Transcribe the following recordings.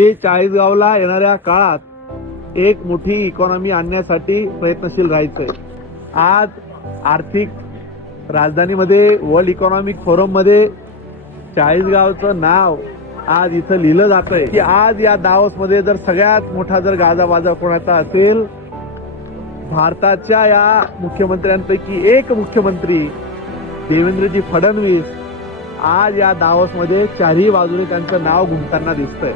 ते चाळीसगावला येणाऱ्या काळात एक मोठी इकॉनॉमी आणण्यासाठी प्रयत्नशील राहायचंय. आज आर्थिक राजधानीमध्ये वर्ल्ड इकॉनॉमिक फोरममध्ये चाळीसगावचं नाव आज इथं लिहिलं जात आहे की आज या दावसमध्ये जर सगळ्यात मोठा जर गाजावाजा कोणाचा असेल भारताच्या या मुख्यमंत्र्यांपैकी एक मुख्यमंत्री देवेंद्रजी फडणवीस आज या दावसमध्ये चारही बाजूने त्यांचं नाव घुमताना दिसतंय.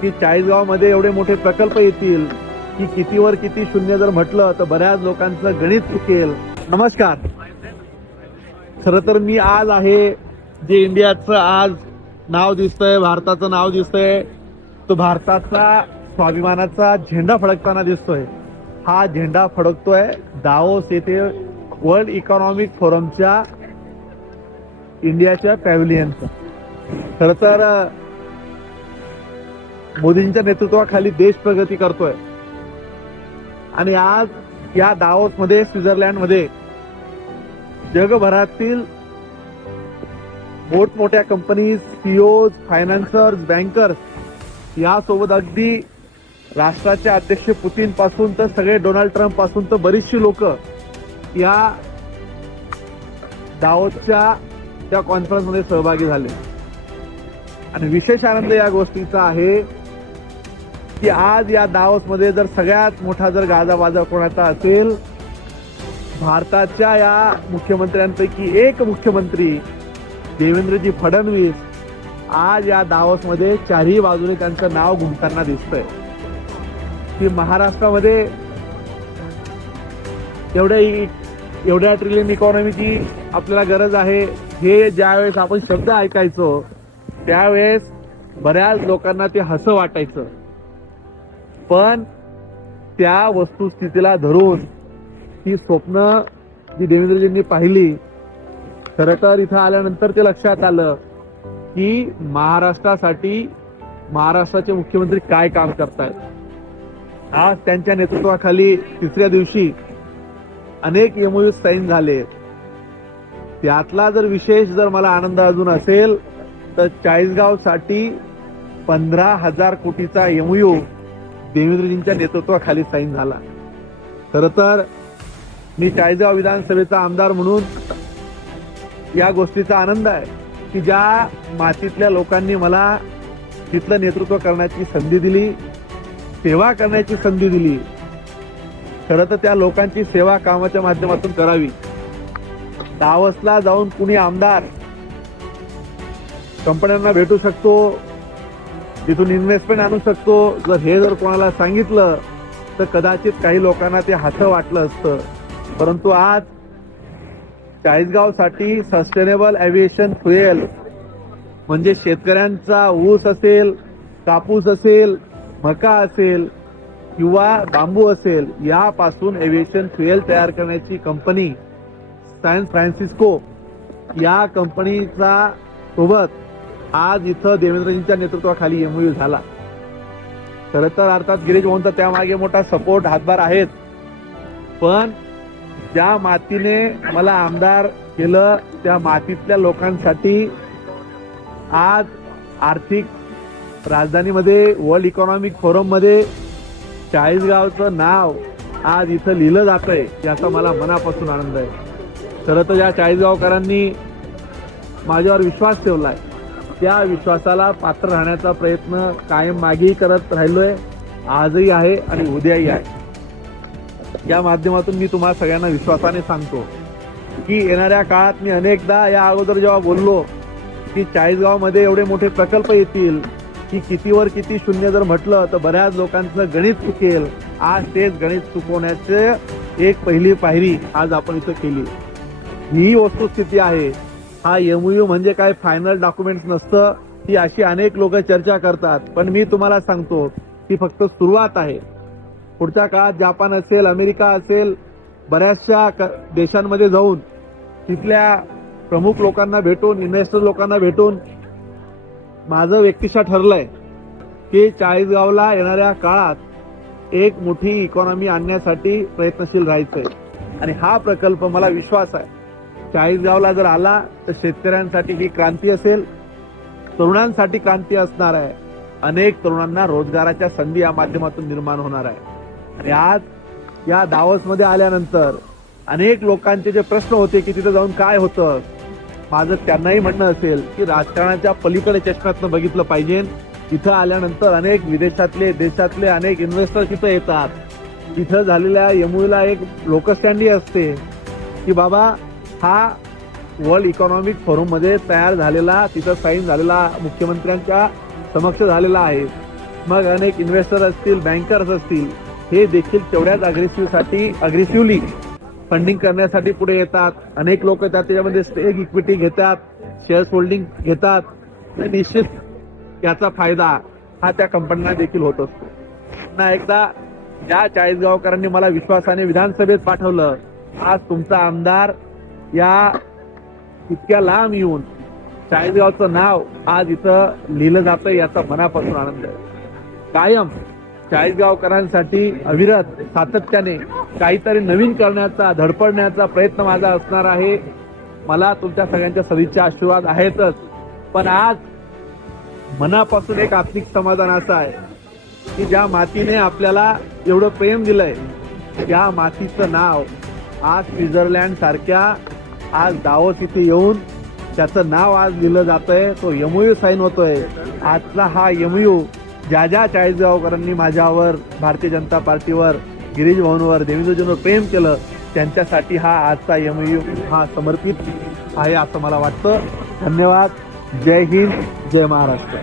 की चाळीसगावमध्ये एवढे मोठे प्रकल्प येतील की कितीवर किती शून्य जर म्हटलं तर बऱ्याच लोकांचं गणित चुकेल. नमस्कार. खर तर मी आज आहे जे इंडियाचं आज नाव दिसतंय भारताचं नाव दिसतंय तो भारताचा स्वाभिमानाचा झेंडा फडकताना दिसतोय. हा झेंडा फडकतोय दावोस येथे वर्ल्ड इकॉनॉमिक फोरमच्या इंडियाच्या पॅव्हिलियनचा. खर तर मोदींच्या नेतृत्वाखाली देश प्रगती करतोय. आणि आज या दाओसमध्ये स्वित्झर्लंडमध्ये जगभरातील मोठमोठ्या कंपनीज सीओज फायनान्सर्स बँकर्स यासोबत अगदी राष्ट्राचे अध्यक्ष पुतीन पासून तर सगळे डोनाल्ड ट्रम्पपासून तर बरीचशी लोक या दावोसच्या त्या कॉन्फरन्समध्ये सहभागी झाले. आणि विशेष आनंद या गोष्टीचा आहे की आज या दावसमध्ये जर सगळ्यात मोठा जर गाजावाजा कोणाचा असेल भारताच्या या मुख्यमंत्र्यांपैकी एक मुख्यमंत्री देवेंद्रजी फडणवीस आज या दावसमध्ये चारही बाजूने त्यांचं नाव घुमताना दिसतंय. की महाराष्ट्रामध्ये एवढ्या एवढ्या ट्रिलियन इकॉनॉमीची आपल्याला गरज आहे हे ज्यावेळेस आपण शब्द ऐकायचो त्यावेळेस बऱ्याच लोकांना ते हसं वाटायचं. पण त्या वस्तुस्थितीला धरून ही स्वप्न जी देवेंद्रजींनी पाहिली खरं तर इथं आल्यानंतर ते लक्षात आलं की महाराष्ट्रासाठी महाराष्ट्राचे मुख्यमंत्री काय काम करतायत. आज त्यांच्या नेतृत्वाखाली तिसऱ्या दिवशी अनेक एमओयू साईन झाले. त्यातला जर विशेष जर मला आनंद अजून असेल तर चाळीसगावसाठी पंधरा हजार कोटीचा एमओयू देवेंद्रजींच्या नेतृत्वाखाली साईन झाला. खर तर मी चाळीसगाव विधानसभेचा आमदार म्हणून या गोष्टीचा आनंद आहे की ज्या मातीतल्या लोकांनी मला तिथलं नेतृत्व करण्याची संधी दिली सेवा करण्याची संधी दिली खरं तर त्या लोकांची सेवा कामाच्या माध्यमातून करावी. दावसला जाऊन कुणी आमदार कंपन्यांना भेटू शकतो तिथून इन्व्हेस्टमेंट आणू शकतो. जर हे जर कोणाला सांगितलं तर कदाचित काही लोकांना ते हासं वाटलं असतं. परंतु आज चाळीसगावसाठी सस्टेनेबल एव्हिएशन फ्युएल म्हणजे शेतकऱ्यांचा ऊस असेल कापूस असेल मका असेल किंवा बांबू असेल यापासून एव्हिएशन फ्युएल तयार करण्याची कंपनी सॅन फ्रान्सिस्को या कंपनीचा सोबत आज इथं देवेंद्रजींच्या नेतृत्वाखाली एमओयू झाला. खरं तर अर्थात गिरीश भाऊंचा त्यामागे मोठा सपोर्ट हातभार आहेत पण ज्या मातीने मला आमदार केलं त्या मातीतल्या लोकांसाठी आज आर्थिक राजधानीमध्ये वर्ल्ड इकॉनॉमिक फोरममध्ये चाळीसगावचं नाव आज इथं लिहिलं जातंय आहे याचा मला मनापासून आनंद आहे. खरं तर या चाळीसगावकरांनी माझ्यावर विश्वास ठेवलाय. त्या विश्वासाला पात्र राहण्याचा प्रयत्न कायम मागेही करत राहिलोय. आजही आहे आणि उद्याही आहे. या माध्यमातून मी तुम्हाला सगळ्यांना विश्वासाने सांगतो की येणाऱ्या काळात मी अनेकदा या अगोदर जेव्हा बोललो की चाळीसगावमध्ये एवढे मोठे प्रकल्प येतील की कितीवर किती शून्य जर म्हटलं तर बऱ्याच लोकांचं गणित चुकेल. आज तेच गणित चुकवण्याचे एक पहिली पायरी आज आपण इथं केली. ही वस्तुस्थिती आहे. हा एमओयू म्हणजे काय फायनल डॉक्युमेंट नसतं. ही अशी अनेक लोक चर्चा करतात. पण मी तुम्हाला सांगतो ती फक्त सुरुवात आहे. पुढच्या काळात जपान असेल अमेरिका असेल बऱ्याचशा क- देशांमध्ये जाऊन तिथल्या प्रमुख लोकांना भेटून इन्व्हेस्टर लोकांना भेटून माझं व्यक्तिशः ठरलंय की चाळीसगावला येणाऱ्या काळात एक मोठी इकॉनॉमी आणण्यासाठी प्रयत्नशील राहायचंय. आणि हा प्रकल्प मला विश्वास आहे. चाळीसगावला जर आला तर शेतकऱ्यांसाठी ही क्रांती असेल. तरुणांसाठी क्रांती असणार आहे. अनेक तरुणांना रोजगाराच्या संधी या माध्यमातून निर्माण होणार आहे. आणि आज या दावसमध्ये आल्यानंतर अनेक लोकांचे जे प्रश्न होते की तिथे जाऊन काय होतं माझं त्यांनाही म्हणणं असेल की राजकारणाच्या पलीकडे चष्म्यातनं बघितलं पाहिजे. तिथं आल्यानंतर अनेक विदेशातले देशातले अनेक इन्व्हेस्टर तिथं येतात. तिथं झालेल्या यमुईला एक लोकस्टँडी असते. की बाबा हा वर्ल्ड इकॉनॉमिक फोरममध्ये तयार झालेला तिथं साईन झालेला मुख्यमंत्र्यांच्या समक्ष झालेला आहे. मग अनेक इन्व्हेस्टर असतील बँकर्स असतील हे देखील तेवढ्याच अग्रेसिव्हसाठी अग्रेसिव्हली फंडिंग करण्यासाठी पुढे येतात. अनेक लोक त्यात त्याच्यामध्ये स्टेक इक्विटी घेतात शेअर्स होल्डिंग घेतात. आणि निश्चित याचा फायदा हा त्या कंपन्यांना देखील होत असतो. पुन्हा एकदा ज्या चाळीसगावकरांनी मला विश्वासाने विधानसभेत पाठवलं. आज तुमचा आमदार या इतक्या लांब येऊन चाळीसगावचं नाव आज इथं लिहिलं जातं याचा मनापासून आनंद आहे. कायम चाळीसगावकरांसाठी अविरत सातत्याने काहीतरी नवीन करण्याचा धडपडण्याचा प्रयत्न माझा असणार आहे. मला तुमच्या सगळ्यांच्या सदिच्छा आशीर्वाद आहेतच. पण आज मनापासून एक आत्मिक समाधान असं आहे की ज्या मातीने आपल्याला एवढं प्रेम दिलंय त्या मातीचं नाव आज स्वित्झर्लंड सारख्या आज दावोस इथे येऊन त्याचं नाव आज लिहिलं जातंय. तो यमयू साईन होतोय. आजचा हा यमयू ज्या ज्या चाळीसगावकरांनी माझ्यावर भारतीय जनता पार्टीवर गिरीश भवनवर देवेंद्रजींवर प्रेम केलं त्यांच्यासाठी हा आजचा यमयू हा समर्पित आहे असं मला वाटतं. धन्यवाद. जय हिंद. जय महाराष्ट्र.